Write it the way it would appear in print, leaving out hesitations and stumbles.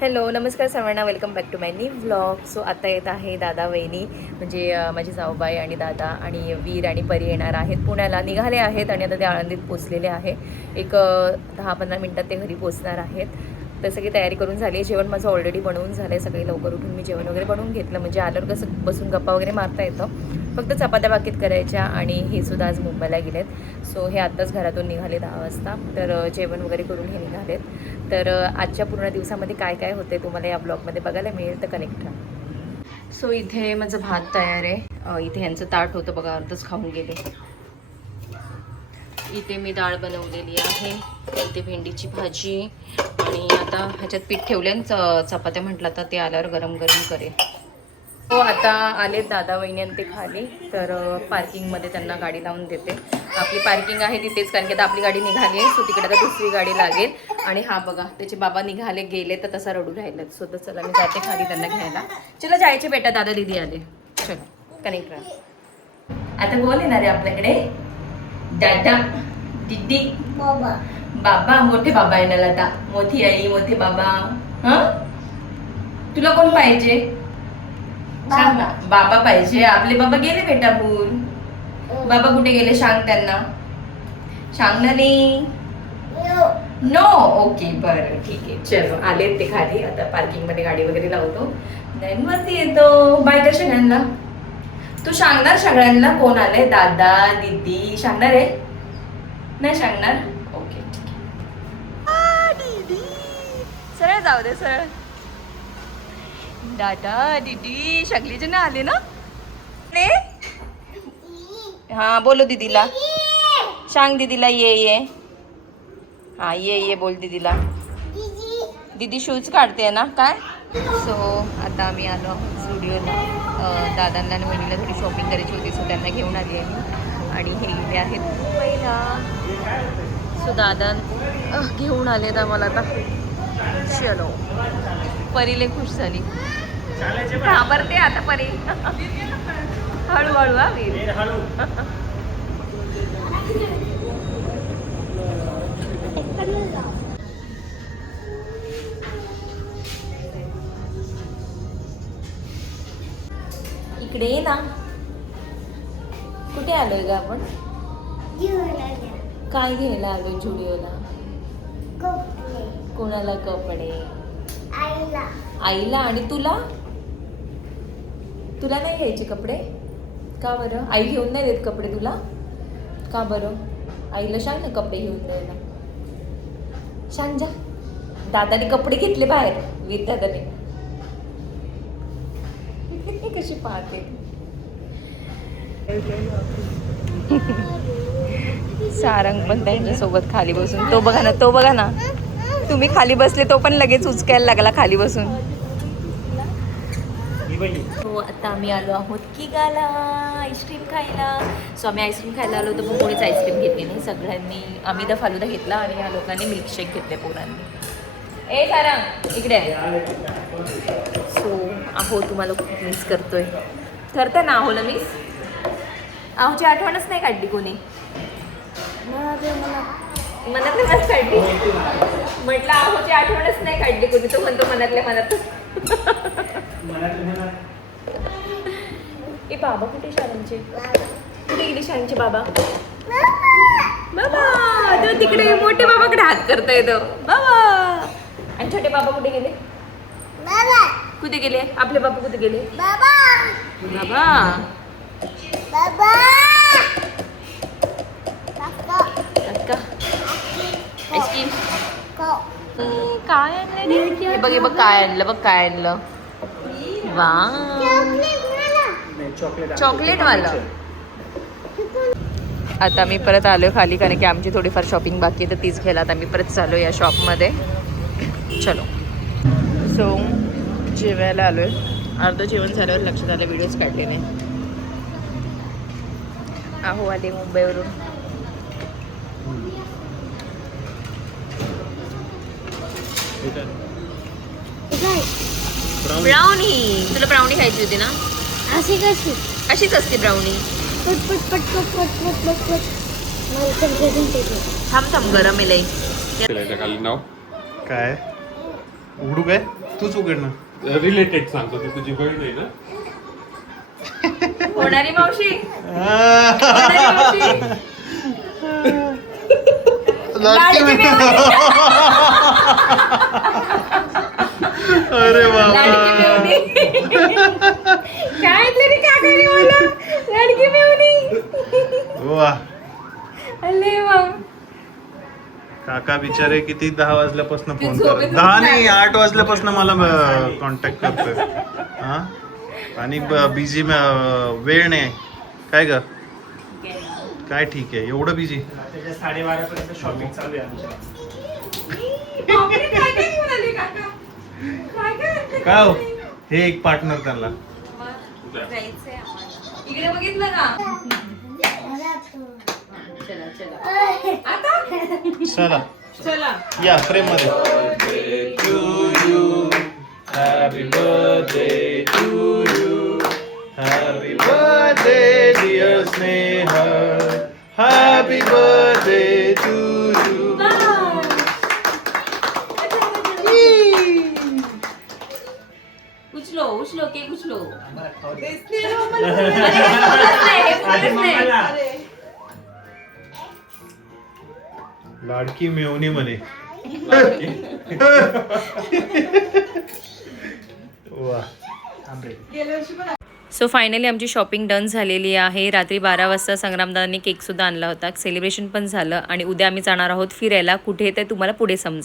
Hello नमस्कार सर्वांना, welcome back to my new vlog. So आता येत आहे दादा वहिनी, म्हणजे माझी जाऊबाई आणि दादा आणि वीर आणि परी येणार आहेत. पुण्याला निघाले आहेत आणि आता ते आळंदीत पोचलेले आहे. एक 10-15 मिनटात ते घरी पोचणार आहेत. तर सगळी तयारी करून झाली आहे. जेवण माझं ऑलरेडी बनवून झालं आहे. सकाळी लवकर उठून मी जेवण वगैरे बनवून घेतलं, म्हणजे आल्यावर कसं बसून गप्पा वगैरे मारता येतं. फक्त चपात्या बाकीत करायच्या. आणि हे सुद्धा आज मुंबईला गेलेत. सो हे आत्ताच घरातून निघाले 10 वाजता. तर जेवण वगैरे करून हे निघालेत. तर आजच्या पूर्ण दिवसामध्ये काय काय होते तुम्हाला या ब्लॉगमध्ये बघायला मिळेल, तर कनेक्ट राहा. सो इथे माझं भात तयार आहे. इथे यांचं ताट होतं बघा, अर्धच खाऊन गेले. इथे मी डाळ बनवलेली आहे. इथे भेंडीची भाजी आणि आता ह्याच्यात पीठ ठेवले आणि चपात्या म्हटलं तर ते आल्यावर गरम गरम करेल. हो आता आले दादा वहिनी ते खाली. तर पार्किंगमध्ये त्यांना गाडी लावून देते. आपली पार्किंग आहे तिथेच, कारण की आता आपली गाडी निघाली आहे. सो तिकडे आता दुसरी गाडी लागेल. आणि हा बघा त्याचे बाबा निघाले गेले तर तसा रडू राहिलेत. सो तर चला मी जाते खाली त्यांना घ्यायला. चला जायचे बेटा, दादा दीदी आले. चलो कनेक्ट राहा. आता कोण येणार आहे आपल्याकडे? दादा दीदी बाबा. बाबा मोठे बाबा येणार आता. मोठी आई मोठे बाबा. हा तुला कोण पाहिजे? सांग ना. बाबा पाहिजे. आपले बाबा गेले बेटा भूल. बाबा कुठे गेले सांग त्यांना. सांग ना नी. नो ओके बरं ठीक आहे. चलो आलेत ते खाली. आता पार्किंग मध्ये गाडी वगैरे लावतो, देन वरती येतो. बाय कर सगळ्यांना. तू सांगणार सगळ्यांना कोण आले? दादा दीदी सांगणार आहे? नाही सांगणार? ओके ठीक आहे. दीदी सरळ जाऊ दे, सरळ. दादा दीदी सगळे जण आले ना. हा बोलो दीदीला. सांग दीदीला ये ये. हा ये बोल दीदीला. दीदी शूज काढते ना काय. सो आता आम्ही आलो स्टुडिओला. दादांना आणि वहिनीला थोडी शॉपिंग करायची होती, सो त्यांना घेऊन आली आहे मी. आणि हे गेले आहेत मुंबईला. सो दादा घेऊन आले तर मला आता. चलो परीले खुश झाली. घाबरते आता परी. हळूहळू हा वीर. इकडे ये ना. कुठे आलोय ग आपण? काय घ्यायला आलोय जुडिओला? कोणाला कपडे? आईला. आणि तुला? तुला नाही घ्यायचे कपडे? का बरं? आई घेऊन नाही देत कपडे तुला? का बरं? आईला सांग ना कपडे घेऊन द्यायला. सांग जा. दादाने कपडे घेतले बाहेर. वीर दादाने. कशी पाहते. सारंग पण त्यांच्यासोबत खाली बसून. तो बघा ना, तो बघा ना. तुम्ही खाली बसले तो पण लगेच उचकायला लागला खाली बसून. हो आता आम्ही आलो आहोत किगाला आईस्क्रीम खायला. सो आम्ही आईस्क्रीम खायला आलो होतो, पण कोणीच आईस्क्रीम घेतली नाही. सगळ्यांनी आम्ही द फालुदा घेतला आणि ह्या लोकांनी मिल्कशेक घेतले पोरांनी. ए सारंग इकडे. सो आहो तुम्हाला खूप मिस करतोय. करता ना आहोला मिस? आहोची आठवणच नाही काढली कोणी. मनातल्या मनात काढली. म्हटलं आहोची आठवणच नाही काढली कोणी. तो म्हणतो मनातल्या मनात. ए बाबा कुठे शाळांचे? कुठे गेले शाळांचे बाबा? बाबा तो तिकडे मोठे बाबाकडे हात करता येतो. बाबा. आणि छोटे बाबा कुठे गेले? कुठे गेले आपले बाबा? कुठे गेले? बाबा. आईस्क्रीम काय आणलं? बघ बघ काय आणलं. बघ काय आणलं. वा चॉकलेट वाला. आता मी परत आलोय खाली, कारण की आमची थोडीफार शॉपिंग बाकी आहे, तर तीच घ्यायला आता मी परत चालू या शॉपमध्ये. चलो. सो जेवायला आलोय. अर्धं जेवण झाल्यावर लक्षात आलं व्हिडिओज काढले नाही. आहो आले मुंबईवरून. ब्राउनी. तुला ब्राउनी खायची होती ना? अशीच असते ब्राउनी. थांब थांब गरम आहे लई. खाली नाव काय? उघडू काय? तूच उघड ना. रिलेटेड सांगतो ती तुझी बहीण आहे ना. होणारी मावशी होणारी मावशी. लाडकी मेहुणी. अरे बाबा. लाडकी मेहुणी. काय तरी काकाने मला लाडकी मेहुणी. वा. अरे वा. काका बिचारे किती 10 वाजल्यापासून ते फोन झोपेतून करत 10 नाही उठला. 8 वाजल्यापासून मला कॉन्टॅक्ट करतोय. हा आणि बिझी वेळ नाही काय ग. काय ठीक आहे एवढं बिझी. त्याच्या 12:30 पर्यंत शॉपिंग चालू आहे आमची. बापरे, काय काय घेऊन आले काका? काय काय आणलं काय हो काकाने? हे एक पार्टनर त्यांना. मग जायचंय आम्हाला. इकडे बघितलं का? चला चला आता चला चला. या फ्रेम मध्ये. Happy birthday to you. Happy birthday dear Snehal. Happy birthday to you. उचलो उचलो केक उचलो. लाडकी मेवणी म्हणे. वा. सो फायनली आमची शॉपिंग डन झालेली आहे. रात्री 12 वाजता संग्रामदादांनी केकसुद्धा आणला होता. सेलिब्रेशन पण झालं आणि उद्या आम्ही जाणार आहोत फिरायला. कुठे ते तुम्हाला पुढे समजेल.